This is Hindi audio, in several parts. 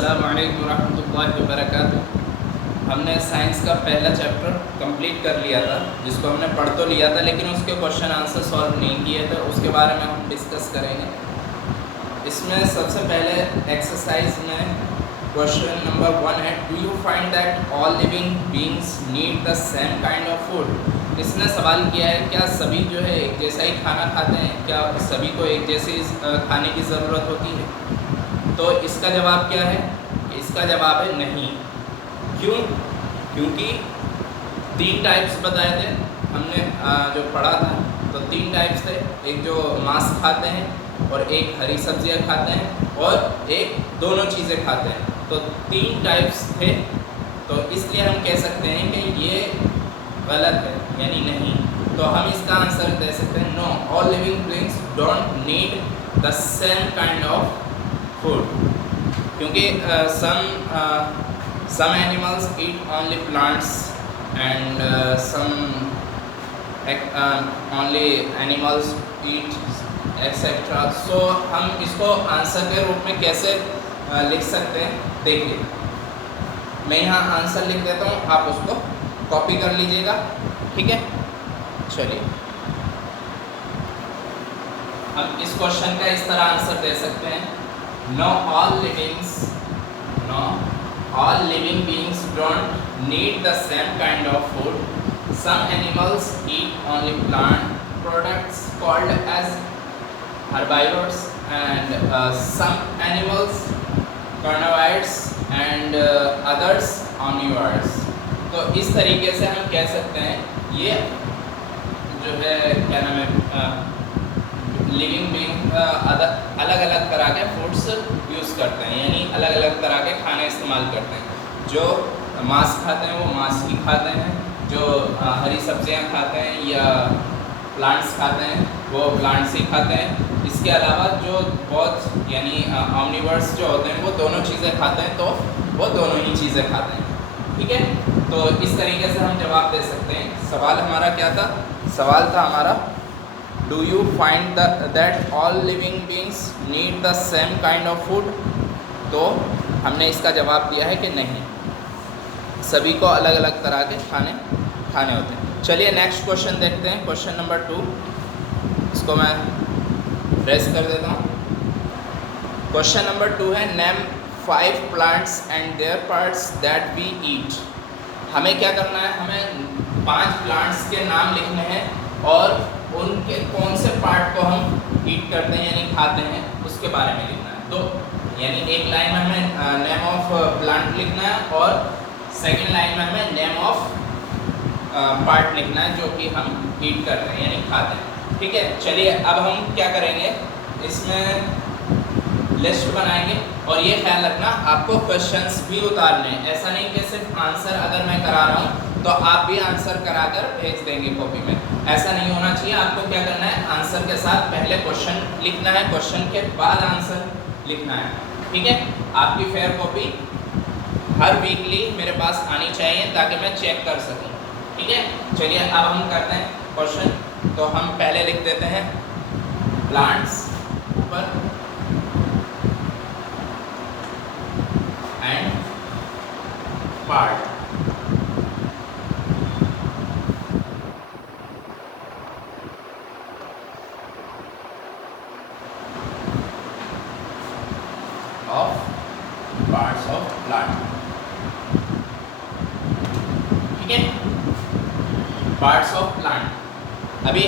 अस्सलामु अलैकुम रहमतुल्लाहि व बरकातुहू। हमने साइंस का पहला चैप्टर कंप्लीट कर लिया था, जिसको हमने पढ़ तो लिया था लेकिन उसके क्वेश्चन आंसर सॉल्व नहीं किए थे। उसके बारे में हम डिस्कस करेंगे। इसमें सबसे पहले एक्सरसाइज में क्वेश्चन नंबर 1 है, do you find that all living beings need the same kind of food. इसने सवाल किया है, क्या सभी जो है एक जैसा ही खाना खाते हैं, क्या सभी को एक जैसी खाने की ज़रूरत होती है। तो इसका जवाब क्या है? इसका जवाब है नहीं। क्यों? क्योंकि 3 टाइप्स बताए थे हमने जो पढ़ा था, तो 3 टाइप्स थे। एक जो मांस खाते हैं और एक हरी सब्जियां खाते हैं और एक दोनों चीज़ें खाते हैं। तो 3 टाइप्स थे, तो इसलिए हम कह सकते हैं कि ये गलत है, यानी नहीं। तो हम इसका आंसर दे सकते हैं no, all living beings don't need the same kind of food. क्योंकि some animals eat only plants and only animals eat etc. So हम इसको आंसर के रूप में कैसे लिख सकते हैं, देखिए मैं यहाँ आंसर लिख देता हूँ, आप उसको कॉपी कर लीजिएगा, ठीक है। चलिए हम इस क्वेश्चन का इस तरह आंसर दे सकते हैं, No all living beings don't need the same kind of food. Some animals eat only plant products called as herbivores, and some animals carnivores and others omnivores. तो इस तरीके से हम कह सकते हैं ये जो है क्या नाम है, लिविंग बीइंग अलग अलग तरह के फूड्स यूज़ करते हैं, यानी अलग अलग तरह के खाने इस्तेमाल करते हैं। जो मांस खाते हैं वो मांस ही खाते हैं, जो हरी सब्जियां खाते हैं या प्लांट्स खाते हैं वो प्लांट्स ही खाते हैं। इसके अलावा जो बहुत यानी ऑमनिवर्स जो होते हैं वो दोनों चीज़ें खाते हैं, तो वो दोनों ही चीज़ें खाते हैं, ठीक है। तो इस तरीके से हम जवाब दे सकते हैं। सवाल हमारा क्या था? सवाल था हमारा, Do you find that all living beings need the same kind of food? तो हमने इसका जवाब दिया है कि नहीं, सभी को अलग अलग तरह के खाने होते हैं। चलिए नेक्स्ट क्वेश्चन देखते हैं, क्वेश्चन नंबर 2। इसको मैं प्रेस कर देता हूँ। क्वेश्चन नंबर 2 है, name 5 plants and their parts that we eat। हमें क्या करना है? हमें 5 प्लांट्स के नाम लिखने हैं और उनके कौन से पार्ट को हम ईट करते हैं यानी खाते हैं उसके बारे में लिखना है। तो यानी एक लाइन में हमें नेम ऑफ प्लांट लिखना है और सेकंड लाइन में हमें नेम ऑफ पार्ट लिखना है जो कि हम ईट करते हैं यानी खाते हैं, ठीक है। चलिए अब हम क्या करेंगे, इसमें लिस्ट बनाएंगे और ये ख्याल रखना आपको क्वेश्चंस भी उतारने हैं। ऐसा नहीं कि सिर्फ आंसर अगर मैं करा रहा हूँ तो आप भी आंसर कराकर भेज देंगे कॉपी में, ऐसा नहीं होना चाहिए। आपको क्या करना है, आंसर के साथ पहले क्वेश्चन लिखना है, क्वेश्चन के बाद आंसर लिखना है, ठीक है। आपकी फेयर कॉपी हर वीकली मेरे पास आनी चाहिए ताकि मैं चेक कर सकूं, ठीक है। चलिए अब हम करते हैं क्वेश्चन। तो हम पहले लिख देते हैं प्लांट्स ऊपर and part. Parts of plant, ठीक है। Parts of plant. अभी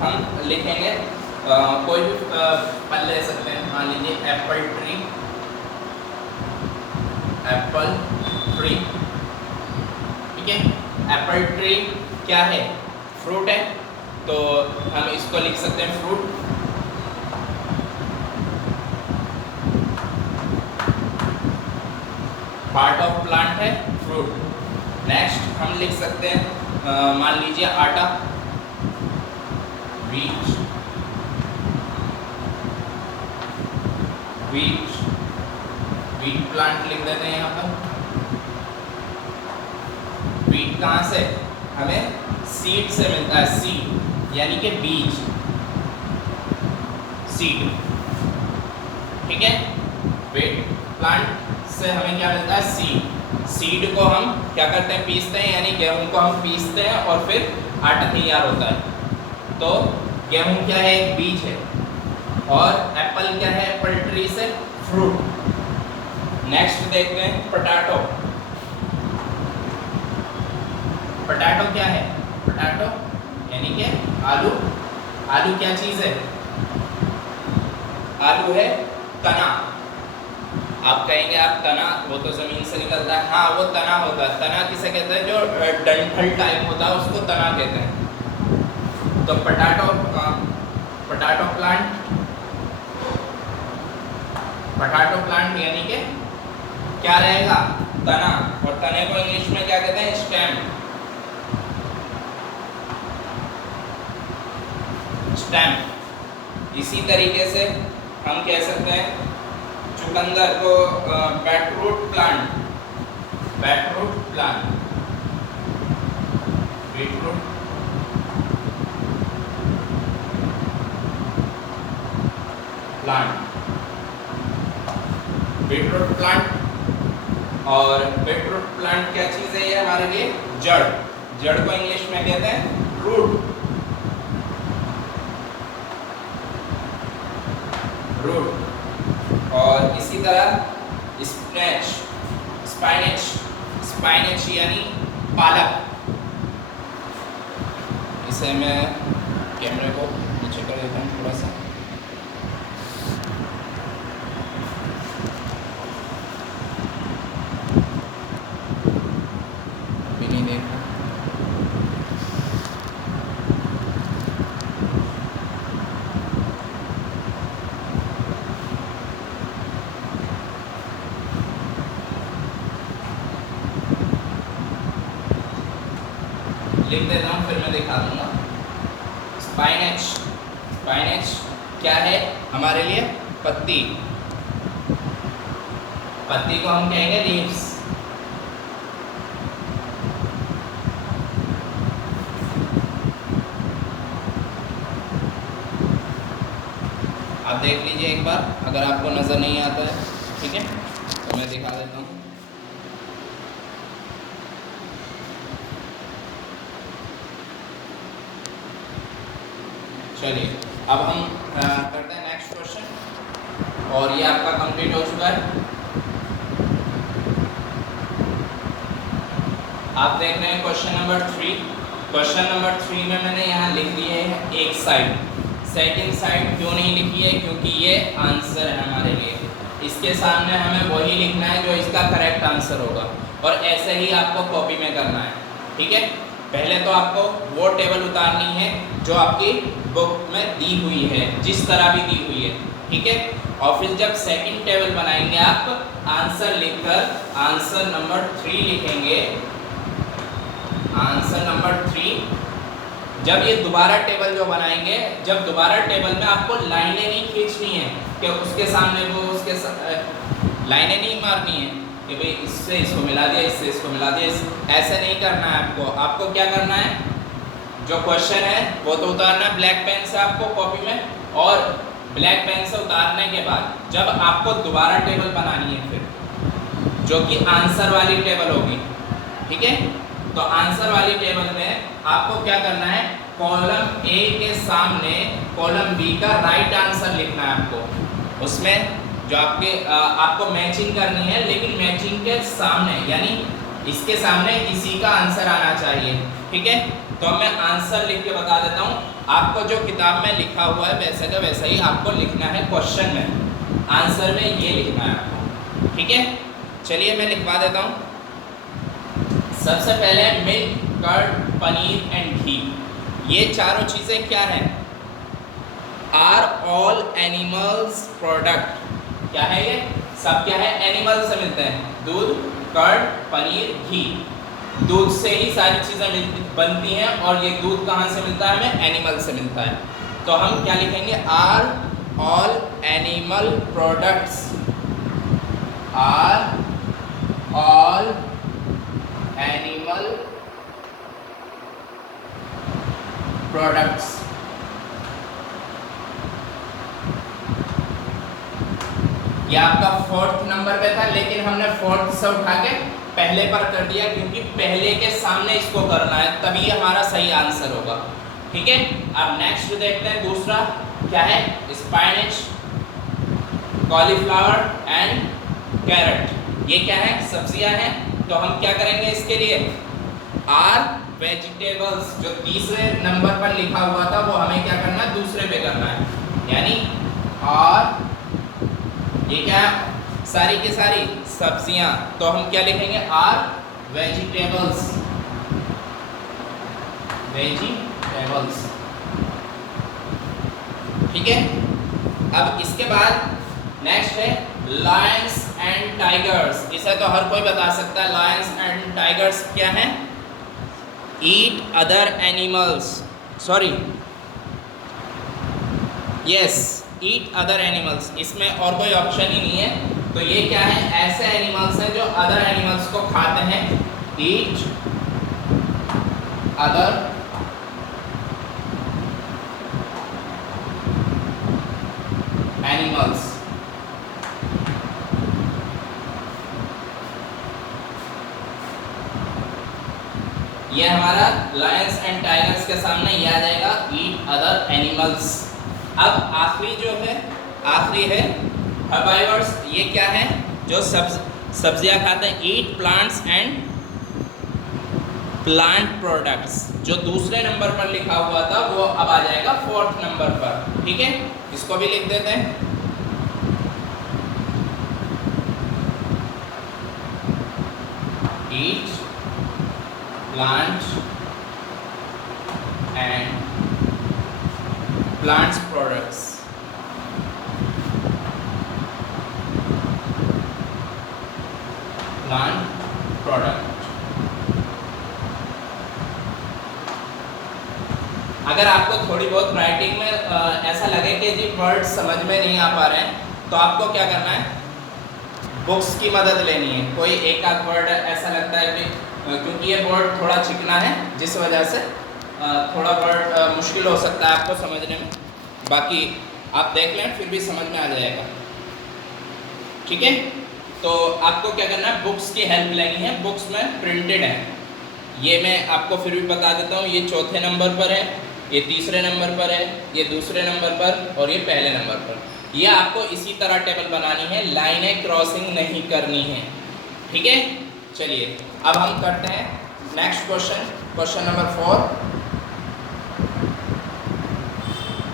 हम लिखेंगे कोई भी फल ले सकते हैं, मान लीजिए एप्पल ट्री, ठीक है। एप्पल ट्री क्या है? फ्रूट है, तो हम इसको लिख सकते हैं फ्रूट। पार्ट ऑफ प्लांट है फ्रूट। नेक्स्ट हम लिख सकते हैं मान लीजिए आटा, व्हीट प्लांट लिख देते हैं यहाँ पर। व्हीट कहाँ से? हमें सीड से मिलता है, सीड यानी कि बीज, सीड, ठीक है। वेट प्लांट से हमें क्या मिलता है? सीड। सीड को हम क्या करते हैं? पीसते हैं, यानी गेहूं को हम पीसते हैं और फिर आटा तैयार होता है। तो गेहूं क्या है? एक बीज है। और एप्पल क्या है? एप्पल ट्री से फ्रूट। नेक्स्ट देखते हैं पोटैटो। पोटैटो क्या है? पोटैटो यानी कि आलू। आलू क्या चीज है? आलू है तना। आप कहेंगे आप तना, वो तो जमीन से निकलता है। हाँ, वो तना होता है। तना किसे कहते हैं? जो डंठल टाइप होता है उसको तना कहते हैं। तो पोटैटो प्लांट, पोटैटो प्लांट यानी कि क्या रहेगा? तना। और तने को इंग्लिश में क्या कहते हैं? स्टेम। स्टेम। इसी तरीके से हम कह सकते हैं चुकंदर को beetroot plant. Beetroot plant, beetroot plant, beetroot plant. और बीटरूट प्लांट क्या चीज है? ये हमारे लिए जड़। जड़ को इंग्लिश में कहते हैं रूट। रूट। और इसी तरह स्पिनच, स्पाइनच, स्पाइनच यानी पालक। इसे मैं कैमरे को नीचे कर देता हूँ थोड़ा सा। अभी नहीं देख रहा। लिख देता हूँ, फिर मैं दिखा दूंगा। स्पाइनच, स्पाइनच क्या है? हमारे लिए पत्ती। पत्ती को हम कहेंगे लीव्स। आप देख लीजिए एक बार, अगर आपको नजर नहीं आता है, ठीक है, तो मैं दिखा देता हूँ। चलिए, अब हम करते हैं नेक्स्ट क्वेश्चन। और ये आपका कंप्लीट हो चुका है। आप देख रहे हैं क्वेश्चन नंबर 3। क्वेश्चन नंबर 3 में मैंने यहाँ लिख दिए है एक साइड। सेकंड साइड क्यों नहीं लिखी है? क्योंकि ये आंसर है हमारे लिए। इसके सामने हमें वही लिखना है जो इसका करेक्ट आंसर होगा। और ऐसे ही आपको कॉपी में करना है, ठीक है। पहले तो आपको वो टेबल उतारनी है जो आपकी बुक में दी हुई है, जिस तरह भी दी हुई है, ठीक है। और फिर जब सेकंड टेबल बनाएंगे आप आंसर लिखकर आंसर नंबर 3 लिखेंगे। आंसर नंबर 3 जब ये दोबारा टेबल जो बनाएंगे, जब दोबारा टेबल में आपको लाइनें नहीं खींचनी है कि उसके सामने वो लाइनें नहीं मारनी है कि भाई इससे इसको मिला दिया, इससे इसको मिला दिया, ऐसा नहीं करना है आपको। आपको क्या करना है? जो क्वेश्चन है वो तो उतारना है ब्लैक पेन से आपको कॉपी में। और ब्लैक पेन से उतारने के बाद जब आपको दोबारा टेबल बनानी है फिर, जो कि आंसर वाली टेबल होगी, ठीक है। तो आंसर वाली टेबल में आपको क्या करना है? कॉलम ए के सामने कॉलम बी का राइट आंसर लिखना है आपको। उसमें जो आपको मैचिंग करनी है, लेकिन मैचिंग के सामने यानी इसके सामने इसी का आंसर आना चाहिए, ठीक है। तो मैं आंसर लिख के बता देता हूँ। आपको जो किताब में लिखा हुआ है वैसे का वैसा ही आपको लिखना है क्वेश्चन में। आंसर में ये लिखना है आपको, ठीक है। चलिए मैं लिखवा देता हूँ। सबसे पहले milk, curd, paneer and ghee. ये चारों चीज़ें क्या हैं? Are all animals product. क्या है ये? सब क्या है? एनिमल से मिलते हैं। दूध, कर्ड, पनीर, घी। दूध से ही सारी चीज़ें बनती हैं। और ये दूध कहाँ से मिलता है? हमें एनिमल से मिलता है। तो हम क्या लिखेंगे? Are all animal products. Are all animal products. ये आपका 4th नंबर नंबर पे था, लेकिन हमने फोर्थ से उठा के पहले पर कर दिया, क्योंकि पहले के सामने इसको करना है, तभी हमारा सही आंसर होगा। ठीक है, अब नेक्स्ट देखते हैं दूसरा क्या है, स्पाइनच, कॉलीफ्लावर एंड कैरेट। ये क्या है, सब्जियां हैं। तो हम क्या करेंगे इसके लिए, आर वेजिटेबल्स, जो तीसरे नंबर पर लिखा हुआ था वो हमें क्या करना है, दूसरे पे करना है, यानी और ये क्या है, सारी की सारी सब्जियां, तो हम क्या लिखेंगे, आर वेजिटेबल्स, वेजिटेबल्स। ठीक है, अब इसके बाद नेक्स्ट है लायंस एंड टाइगर्स। इसे तो हर कोई बता सकता है, लायंस एंड टाइगर्स क्या है, ईट अदर एनिमल्स, सॉरी यस, ईट अदर एनिमल्स, इसमें और कोई ऑप्शन ही नहीं है। तो ये क्या है, ऐसे एनिमल्स हैं जो अदर एनिमल्स को खाते हैं, ईट अदर एनिमल्स। ये हमारा लायंस एंड टाइगर्स के सामने ये आ जाएगा, ईट अदर एनिमल्स। अब आखिरी जो है, आखिरी है हर्बाइवर्स। ये क्या है, जो सब्जियां खाते हैं, ईट प्लांट्स एंड प्लांट प्रोडक्ट्स। जो दूसरे नंबर पर लिखा हुआ था वो अब आ जाएगा फोर्थ नंबर पर। ठीक है, इसको भी लिख देते हैं, ईट plant and plants products. Plant product. अगर आपको थोड़ी बहुत राइटिंग में ऐसा लगे कि जी वर्ड समझ में नहीं आ पा रहे हैं, तो आपको क्या करना है, बुक्स की मदद लेनी है। कोई एक आध वर्ड ऐसा लगता है कि क्योंकि ये वर्ड थोड़ा चिकना है, जिस वजह से थोड़ा वर्ड मुश्किल हो सकता है आपको समझने में, बाकी आप देख लें फिर भी समझ में आ जाएगा। ठीक है, तो आपको क्या करना है, बुक्स की हेल्प लेनी है। बुक्स में प्रिंटेड है, ये मैं आपको फिर भी बता देता हूँ। ये चौथे नंबर पर है, ये तीसरे नंबर पर है, ये दूसरे नंबर पर और ये पहले नंबर पर। ये आपको इसी तरह टेबल बनानी है, लाइनें क्रॉसिंग नहीं करनी है। ठीक है, चलिए अब हम करते हैं next question, question number 4।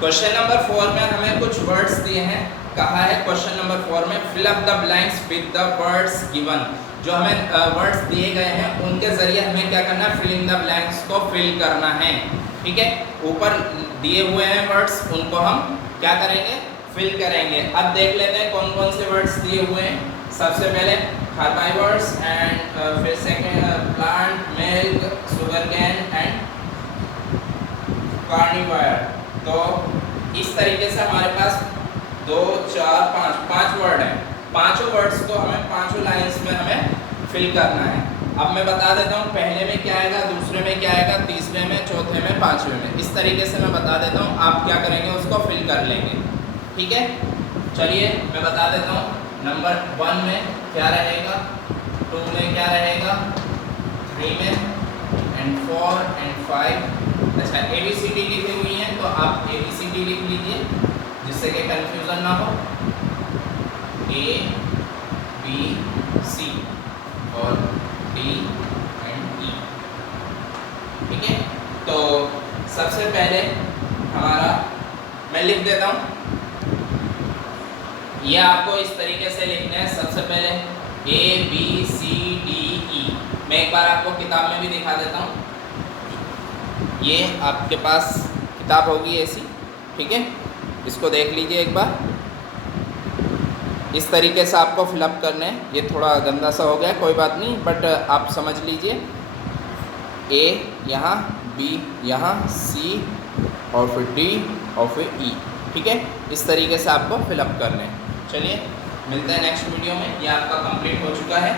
Question number 4 में हमें कुछ वर्ड्स दिए हैं। कहा है क्वेश्चन नंबर 4 में, fill up the blanks with the words given. जो हमें वर्ड्स दिए गए हैं उनके जरिए हमें क्या करना है, फिलिंग द ब्लैंक्स को फिल करना है। ठीक है, ऊपर दिए हुए हैं वर्ड्स, उनको हम क्या करेंगे, फिल करेंगे। अब देख लेते हैं कौन कौन से वर्ड्स दिए हुए हैं। सबसे पहले herbivores एंड फिर second plant, milk, sugar cane and carnivore. तो इस तरीके से हमारे पास 2 4 5 वर्ड हैं। पांचों वर्ड्स को हमें पांचों लाइंस में हमें फिल करना है। अब मैं बता देता हूँ पहले में क्या आएगा, दूसरे में क्या आएगा, तीसरे में, चौथे में, पांचवें में। इस तरीके से मैं बता देता हूँ, आप क्या करेंगे, उसको फिल कर लेंगे। ठीक है, चलिए मैं बता देता हूँ। नंबर 1 में क्या रहेगा, 2 में क्या रहेगा, 3 में एंड 4 एंड 5। अच्छा, ABCD लिखी हुई है तो आप ABCD लिख लीजिए जिससे कि कंफ्यूजन ना हो। A B C और D एंड E। ठीक है, तो सबसे पहले हमारा, मैं लिख देता हूँ, ये आपको इस तरीके से लिखना है। सबसे पहले A B C D E। मैं एक बार आपको किताब में भी दिखा देता हूँ। ये आपके पास किताब होगी ऐसी, ठीक है, इसको देख लीजिए एक बार। इस तरीके से आपको फिलअप करना है। ये थोड़ा गंदा सा हो गया, कोई बात नहीं, बट आप समझ लीजिए। A यहाँ, B यहाँ, C और फिर D और फिर E। ठीक है, इस तरीके से आपको फिलअप करना है। चलिए मिलते हैं नेक्स्ट वीडियो में। ये आपका कंप्लीट हो चुका है।